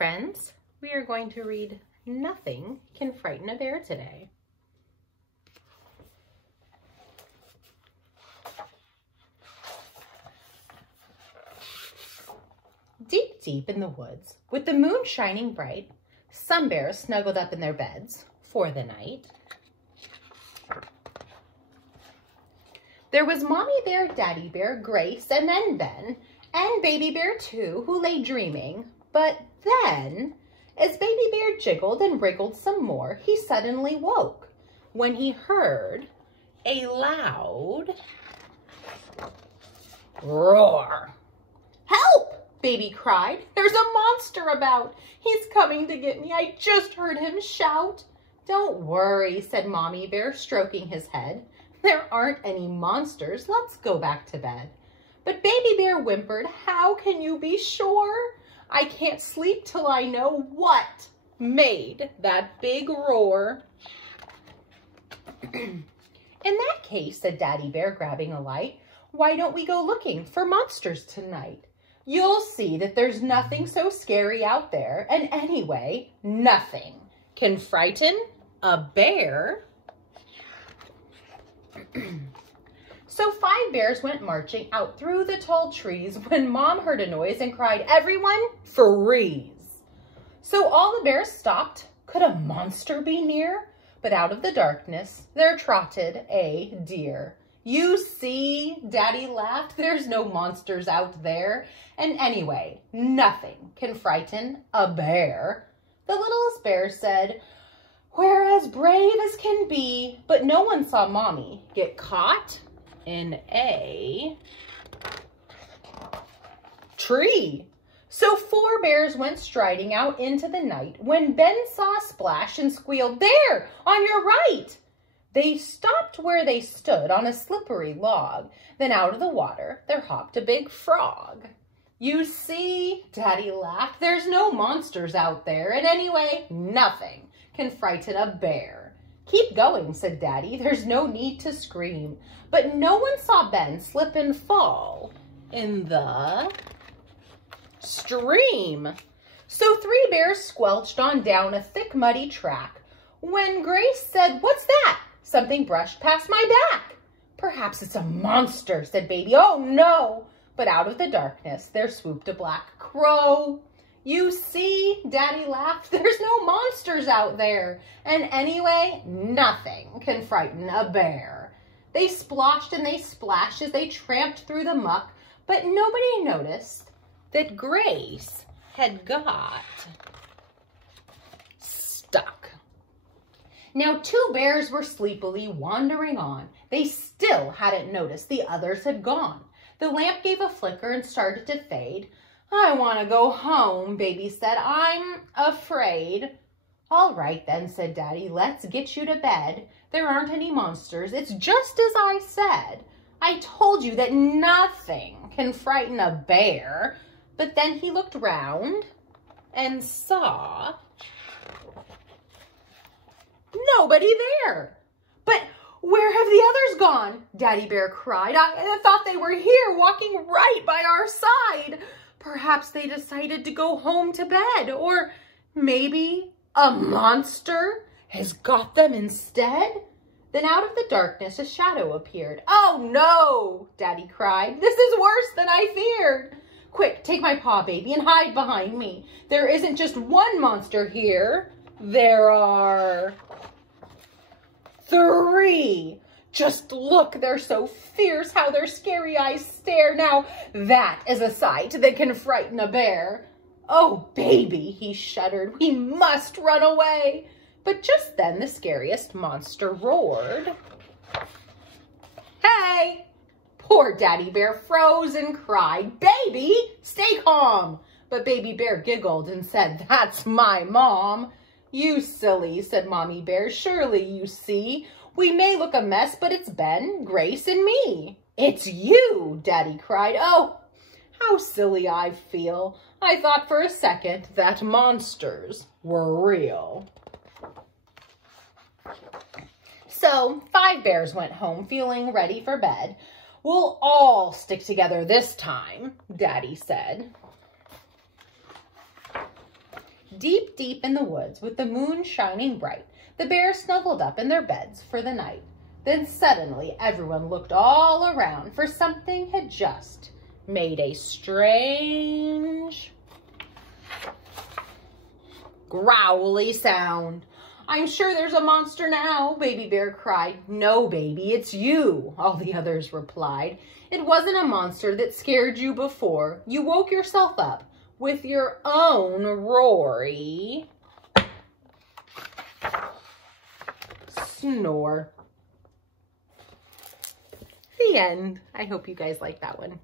friends. We are going to read Nothing Can Frighten a Bear today. Deep, deep in the woods, with the moon shining bright, some bears snuggled up in their beds for the night. There was Mommy Bear, Daddy Bear, Grace, and then Ben, and Baby Bear too, who lay dreaming. But then, as Baby Bear jiggled and wriggled some more, he suddenly woke when he heard a loud roar. "Help!" Baby cried. "There's a monster about. He's coming to get me. I just heard him shout." "Don't worry," said Mommy Bear, stroking his head. "There aren't any monsters. Let's go back to bed." But Baby Bear whimpered, "How can you be sure? I can't sleep till I know what made that big roar." "In that case," said Daddy Bear, grabbing a light, "why don't we go looking for monsters tonight? You'll see that there's nothing so scary out there, and anyway, nothing can frighten a bear." So 5 bears went marching out through the tall trees when Mom heard a noise and cried, "Everyone, freeze!" So all the bears stopped. Could a monster be near? But out of the darkness there trotted a deer. "You see," Daddy laughed, "there's no monsters out there. And anyway, nothing can frighten a bear." The littlest bear said, "We're as brave as can be," but no one saw Mommy get caught in a tree. So 4 bears went striding out into the night when Ben saw a splash and squealed, "There, on your right!" They stopped where they stood on a slippery log. Then out of the water there hopped a big frog. "You see," Daddy laughed, "there's no monsters out there, and anyway, nothing can frighten a bear." "Keep going," said Daddy, "there's no need to scream." But no one saw Ben slip and fall in the stream. So 3 bears squelched on down a thick muddy track. When Grace said, "What's that?" something brushed past my back. "Perhaps it's a monster," said Baby. "Oh no!" But out of the darkness there swooped a black crow. "You see," Daddy laughed, "there's no monsters out there. And anyway, nothing can frighten a bear." They sploshed and they splashed as they tramped through the muck, but nobody noticed that Grace had got stuck. Now 2 bears were sleepily wandering on. They still hadn't noticed the others had gone. The lamp gave a flicker and started to fade. "I want to go home," Baby said. "I'm afraid." "All right then," said Daddy, "let's get you to bed. There aren't any monsters. It's just as I said. I told you that nothing can frighten a bear." But then he looked round and saw nobody there. "But where have the others gone?" Daddy Bear cried. I thought they were here, walking right by our side." "Perhaps they decided to go home to bed, or maybe a monster has got them instead." Then out of the darkness a shadow appeared. "Oh no!" Daddy cried. "This is worse than I feared." "Quick, take my paw, Baby, and hide behind me. There isn't just one monster here. There are 3. Just look, they're so fierce, how their scary eyes stare. Now that is a sight that can frighten a bear." "Oh, Baby," he shuddered, "we must run away." But just then the scariest monster roared. "Hey!" Poor Daddy Bear froze and cried, "Baby, stay calm." But Baby Bear giggled and said, "That's my mom." "You silly," said Mommy Bear, "surely you see. We may look a mess, but it's Ben, Grace, and me." "It's you!" Daddy cried. "Oh, how silly I feel. I thought for a second that monsters were real." So 5 bears went home feeling ready for bed. "We'll all stick together this time," Daddy said. Deep, deep in the woods, with the moon shining bright, the bears snuggled up in their beds for the night. Then suddenly everyone looked all around, for something had just made a strange growly sound. "I'm sure there's a monster now," Baby Bear cried. "No, baby, it's you," all the others replied. "It wasn't a monster that scared you before. You woke yourself up with your own roary snore." The end. I hope you guys like that one.